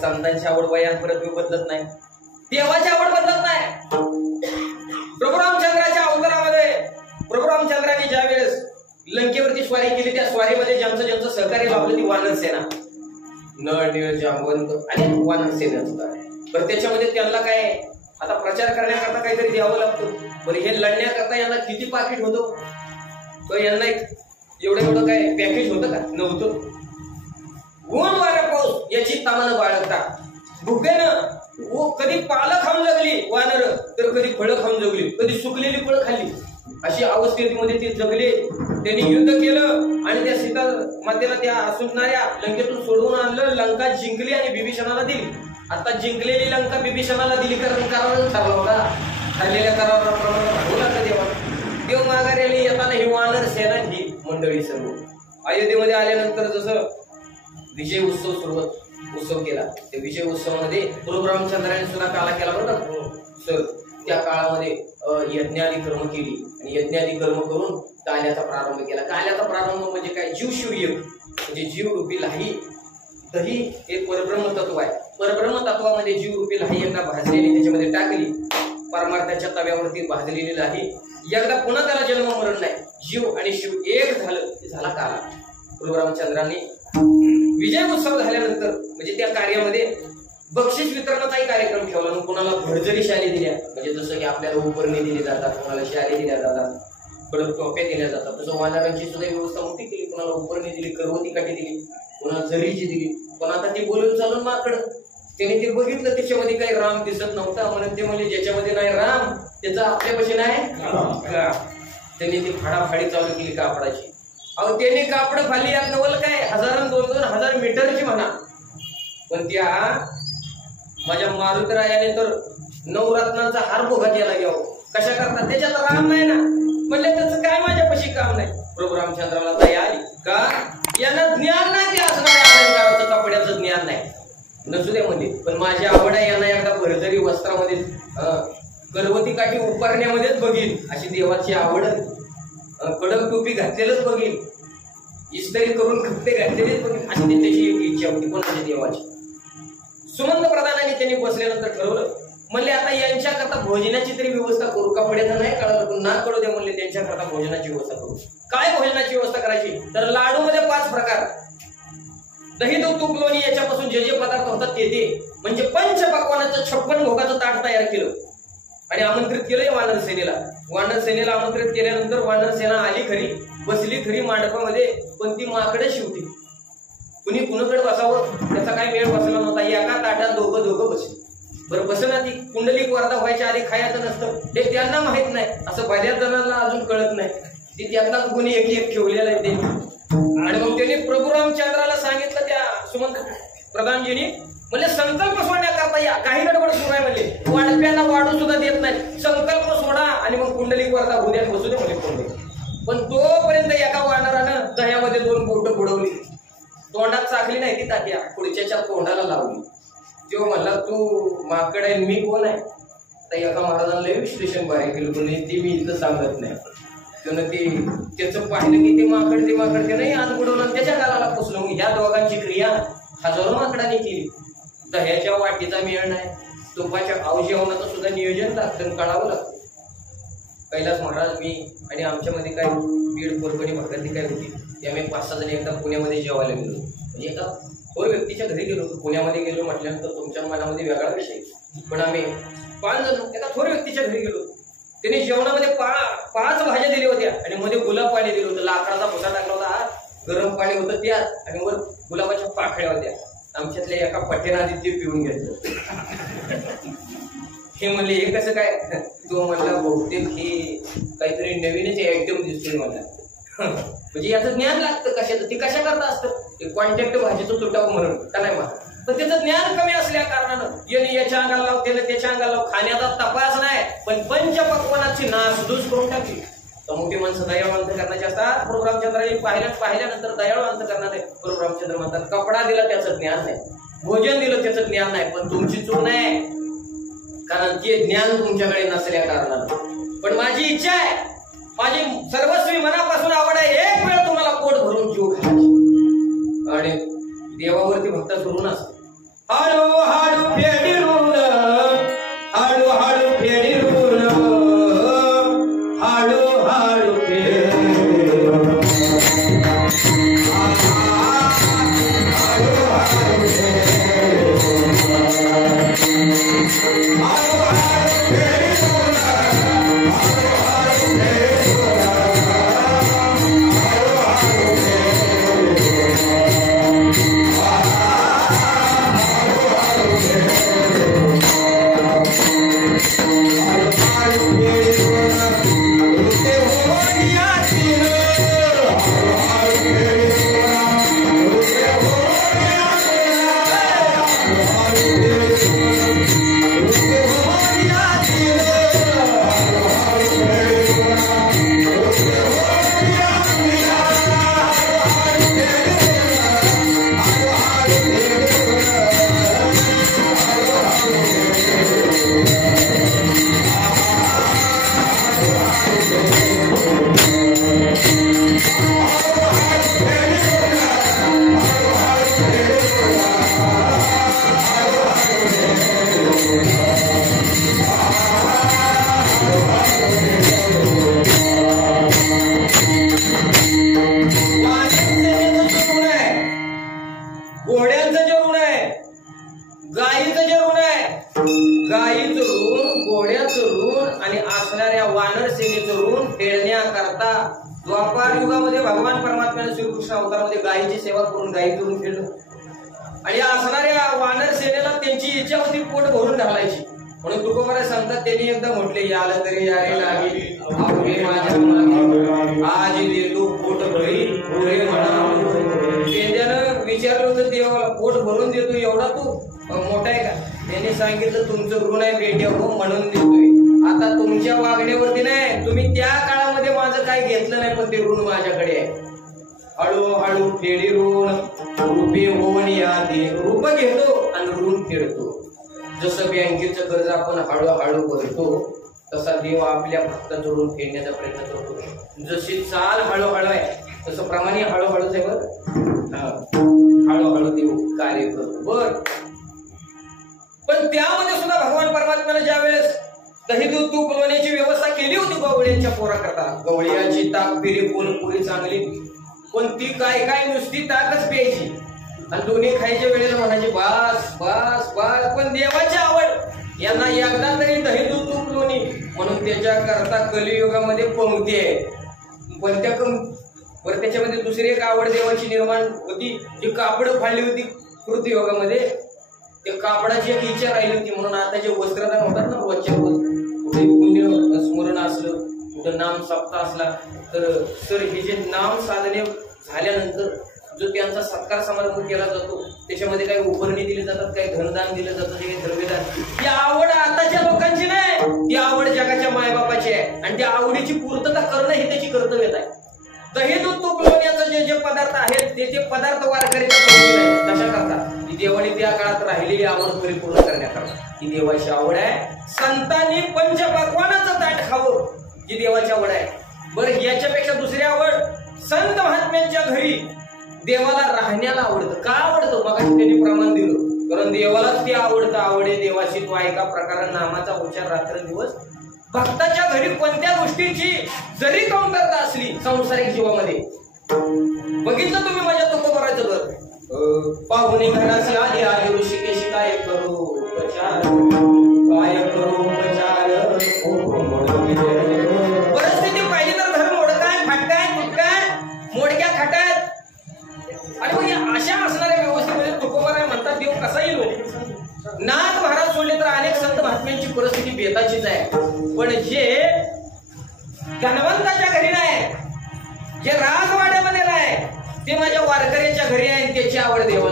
संतांची आवड वयांपर्यंत बदलत नाही, देवाची आवड बदलत नाही. प्रभू रामचंद्राच्या अवतारामध्ये प्रभू रामचंद्राने ज्यावेळेस लंकेवरती स्वारी केली, त्या स्वारीमध्ये ज्यांचं ज्यांचं सहकार्य लाभलं ती वानर सेना, नळ निळ जांबवंत आणि वानर सेना होता. पण त्याच्यामध्ये त्यांना काय आता प्रचार करण्याकरता काहीतरी द्यावं लागतं. पण हे लढण्याकरता यांना किती पाकिट होतं, तर यांना एवढं काय पॅकेज होतं का? नव्हतं. ऊन वारा पाऊस याची तामानं बाळगता, भुकेनं कधी पालं खाऊन जगली वानर, तर कधी फळं खाऊन जगली, कधी सुकलेली फळं खाल्ली. अशी अवस्थेमध्ये ते जगले. त्यांनी युद्ध केलं आणि त्या सीता मातेला त्या असुरणाऱ्या लंकेतून सोडवून आणलं. लंका जिंकली आणि बिभीषणाला दिली. आता जिंकलेली लंका बिभीषणाला दिली, कारण ठरला होता. ठरलेल्या कराराप्रमाणे देव माघारी येताना ही वानर सेना ही मंडळी सर्व अयोध्येमध्ये आल्यानंतर जसं विजय उत्सव केला, त्या विजय उत्सवामध्ये प्रभू रामचंद्राने सुद्धा काला केला बरोबर सर. त्या काळामध्ये यज्ञादी कर्म केली आणि यज्ञादी कर्म करून काल्याचा प्रारंभ केला. काल्याचा प्रारंभ म्हणजे काय? जीव शिवयज्ञ, म्हणजे जीव रूपी लाही. दही हे परब्रह्म तत्व आहे. परब्रह्म तत्वामध्ये जीव रूपी लाही एकदा भाजलेली त्याच्यामध्ये टाकली, परमार्थाच्या तव्यावरती भाजलेली लाही. एकदा पुन्हा त्याला जन्म मरण नाही. जीव आणि शिव एक झाला काला. प्रभू रामचंद्रांनी विजय उत्सव झाल्यानंतर म्हणजे त्या कार्यामध्ये बक्षीस वितरणाचाही कार्यक्रम ठेवला. मग कोणाला भरजरी शाली दिल्या, म्हणजे जसं की आपल्याला उपरणी दिली जातात, कोणाला शाली दिल्या जातात, कडक टोप्या दिल्या जातात, तसं वानरांची सुद्धा व्यवस्था मोठी केली. कोणाला उपरणी दिली, करवती काठी दिली, कोणाला झरीची दिली. पण आता ती बोलून चालून माकड त्याने ते बघितलं, त्याच्यामध्ये काही राम दिसत नव्हता. म्हणून ते म्हणजे ज्याच्यामध्ये नाही राम त्याचा आपल्यापाशी नाही. त्यांनी ती फाडाफाडी चालू केली कापडाची. अहो त्यांनी कापड फाडली. यात नवल काय 1000-2000 मीटरची म्हणा. पण त्या माझ्या मारुतरायाने तर नवरत्नांचा हार भोगात यायला घ्यावं. कशा करता? त्याच्यात राम नाही ना. म्हणले त्याचं काय माझ्यापाशी काम नाही. प्रभू रामचंद्राला दया आली का? यांना ज्ञान नाही ते असणाऱ्या अलंकाराचं, कपड्याचं ज्ञान नाही. नसू दे मध्ये, पण माझी आवड आहे यांना एकदा भरजरी वस्त्रामध्ये गर्भवती काठी उपरण्यामध्येच बघील, अशी देवाची आवड. कडक टोपी घातलेलंच बघील, इस्त्री करून खप्पे घातलेलेच बघील, अशी त्याची एक इच्छा होती कोणाच्या देवाची. सुमंत प्रधानाने त्यांनी बसल्यानंतर ठरवलं, म्हणले आता यांच्याकरता भोजनाची तरी व्यवस्था करू. कपड्याचं नाही कळलं पण ना कळू दे म्हणले, त्यांच्याकरता भोजनाची व्यवस्था करू. काय भोजनाची व्यवस्था करायची? तर लाडू मध्ये 5 प्रकार, दही दूध तूप लोणी याच्यापासून जे जे पदार्थ होतात ते म्हणजे पंचपक्वानाचं 56 भोगाचं ताट तयार केलं आणि आमंत्रित केलंय वानर सेनेला. वानर सेनेला आमंत्रित केल्यानंतर वानर सेना आली खरी, बसली खरी मांडपामध्ये, पण ती माकडे शिवती. कुणी कुणाकडे बसावं त्याचा काय वेळ बसला नव्हता. एका ताटात दोघं बसली. बरं बसना ती कुंडलिक वरदा व्हायच्या आधी खायचं नसतं हे त्यांना माहित नाही. असं बऱ्याच जणांना अजून कळत नाही. ती त्यांनाच कुणी एक ठेवलेलं आहे ते. आणि मग त्यांनी प्रभू रामचंद्राला सांगितलं त्या सुमंत प्रधानजींनी, म्हणजे संकल्प सोडण्याकरता या. काही गडबड सुरू आहे म्हणजे, वाढप्यांना वाढू सुद्धा देत नाही. संकल्प सोडा आणि मग कुंडलिक वरदा उद्या बसू दे म्हणजे. पण तोपर्यंत एका वानरानं दह्यामध्ये 2 बोटं बुडवली, तोंडात चाकली नाही ती तात्या, पुढच्याच्या तोंडाला लावली. तो म्हणला तू माकड आहे मी कोण आहे? तर एका महाराजांना लय विश्लेषण बाहेर केलं, पण ते मी इथं सांगत नाही. त्यानं त्याचं पाहिलं की ते माकड ते नाही आज बुडवलं, त्याच्या गालाला पुसलं. मग ह्या दोघांची क्रिया हजारो माकडांनी केली. दह्याच्या वाटीचा मेळ नाही, तुपाच्या आवजेवणाचं सुद्धा नियोजन लागतं, काढावं लागतं. कैलास महाराज, मी आणि आमच्यामध्ये काय बीड परभणी भागातली काय होती, ते आम्ही 5-6 जण एकदा पुण्यामध्ये जेवायला गेलो. म्हणजे एका थोर व्यक्तीच्या घरी गेलो. पुण्यामध्ये गेलो म्हटल्यानंतर तुमच्या मनामध्ये वेगळा विषय, पण आम्ही 5 जण एका थोर व्यक्तीच्या घरी गेलो. त्यांनी जेवणामध्ये 5 भाज्या दिल्या होत्या आणि मध्ये गुलाब पाणी दिलं होतं. लाकडाचा भुसा टाकला होता, गरम पाणी होतं त्यात आणि वर गुलाबाच्या पाकळ्या होत्या. आमच्यातल्या एका पठ्यानं आधी ते पिऊन घेतलं. हे म्हणले हे कसं काय? तो म्हणला बहुतेक हे काहीतरी नवीनच आयटम दिसतोय मला. म्हणजे याचं ज्ञान लागतं कशाचं, ते कशा करता असतं कॉन्टॅक्ट भाजीचं तुटावं म्हणून का नाही मला. पण त्याचं ज्ञान कमी असल्या कारणानं याने याच्या अंगाला लाव, त्याने त्याच्या अंगाला लाव. खाण्याचा तपास नाही, पण पंचपक्वानाची नासधूस करून टाकली. तर मोठी माणसं दयाळू अंतकरणाची असतात. प्रभू रामचंद्राने पाहिल्यानंतर दयाळू अंतकरणाने प्रभू रामचंद्र म्हणतात, कपडा दिला त्याचं ज्ञान नाही, भोजन दिलं त्याचं ज्ञान नाही, पण तुमची चूक नाही, कारण ते ज्ञान तुमच्याकडे नसल्या कारणानं. पण माझी इच्छा आहे, माझी सर्वस्वी मनापासून आवड आहे, एक वेळ तुम्हाला पोट भरून जीव घालायची. आणि देवावरती भक्त सुरू नसतं, हळू हळू फेडिरून हळू हळू फेडिरून हळू हळू फेडिरून घोड्यांचं जे ऋण आहे, गायीचं जे ऋण आहे, गायीचं ऋण, घोड्याचं ऋण आणि असणाऱ्या वानर सेनेचं ऋण फेडण्याकरता द्वापार युगामध्ये भगवान परमात्म्याने श्रीकृष्ण अवतारामध्ये गायीची सेवा करून गायीचं ऋण फेडलं. आणि असणाऱ्या वानर सेनेला त्यांची इच्छा होती पोट भरून ढालायची, म्हणून तुकोबारा सांगतात त्यांनी एकदा म्हटले, याला तरी यारे लागेल आपले माझ्या मागे आज देतो पोट भरी पुरे म्हणा. त्यानं विचारलं होतं देवाला, पोट भरून देतो एवढा तू मोठा आहे का? त्यांनी सांगितलं तुमचं ऋण आहे बेटे हो म्हणून देतोय. आता तुमच्या वागण्यावरती नाही, तुम्ही त्या काळामध्ये माझं काय घेतलं नाही पण ते ऋण माझ्याकडे आहे. हळूहळू फेडी ऋण रुपे होऊन यादी, रूप घेतो आणि ऋण फेडतो. जसं बँकेचं कर्ज आपण हळूहळू भरतो तसा देव आपल्या भक्ताचं ऋण फेडण्याचा प्रयत्न करतो. जशी चाल हळूहळू आहे तसं प्रमाणे हळूहळूच आहे बरं, हळूहळू देव कार्य करतो. बर, पण त्यामध्ये सुद्धा भगवान परमात्म्याने ज्यावेळेस दही दूध तूप लोण्याची व्यवस्था केली होती गवळ्यांच्या पोराकरता, गवळ्याची ताक पिरी पुरी चांगली, पण ती काय काय नुसती ताकच प्यायची आणि दोन्ही खायच्या वेळेला म्हणायचे बास बास बास. पण देवाची आवड यांना एकदा तरी दही दूध तूप लोणी, म्हणून त्याच्या करता कलियुगामध्ये पंक्ती आहे. पण त्याच्यामध्ये दुसरी एक आवड देवाची निर्माण होती, जी कापड फाडली होती कृतयुगामध्ये. त्या कापडाची एक इच्छा राहिली होती, म्हणून आता जे वस्त्रदान होतात ना रोजच्या रोज, कुठे पुण्य स्मरण असलं, कुठं नाम सप्ताह असला तर हे जे नाम साधने झाल्यानंतर जो त्यांचा सत्कार समारंभ केला जातो त्याच्यामध्ये काही उपरणी दिली जातात, काही धनदान दिलं जातं, काही द्रव्यदान. ही आवड आताच्या लोकांची नाही, ती आवड जगाच्या मायबापाची आहे आणि त्या आवडीची पूर्तता करणं हे त्याची कर्तव्यता आहे. दही दूध तूप लोण्याचं जे जे पदार्थ आहेत ते पदार्थ वारकऱ्याच्या आहे. कशा करता? ही देवाने त्या काळात राहिलेली आवड परिपूर्ण करण्याकरता. ही देवाची आवड आहे. संतांनी पंचपक्वानाचं ताट खावं ही देवाची आवड आहे. बरं, याच्यापेक्षा दुसरी आवड, संत महात्म्यांच्या घरी देवाला राहण्याला आवडतं. का आवडतं? मग त्यांनी प्रमाण दिलं, कारण देवालाच ते आवडतं. आवडे देवाची तो ऐका प्रकार नामाचा उच्चार रात्र दिवस. भक्ताच्या घरी कोणत्या गोष्टीची जरी कमतरता असली सांसारिक जीवामध्ये, बघितलं तुम्ही माझ्या तुकोबाराचं घर, पाहुणे घराचे आधी आले ऋषिकेशी काय करू उपचार, काय करू उपचार. परिस्थिती पाहिली तर घर मोडकाय, फाटकाय, तुटकाय, मोडक्या खाटात. आणि मग अशा असणाऱ्या व्यवस्थेमध्ये तुकोबारा म्हणतात देव कसा येईल. नाथ महाराज सोडले तर अनेक संत महात्म्यांची परिस्थिती बेताचीच आहे, पण जे धनवंताच्या घरी नाही, जे राजवाड्यामध्ये नाही, ते माझ्या वारकऱ्यांच्या घरी आहे. त्याची आवड देवाला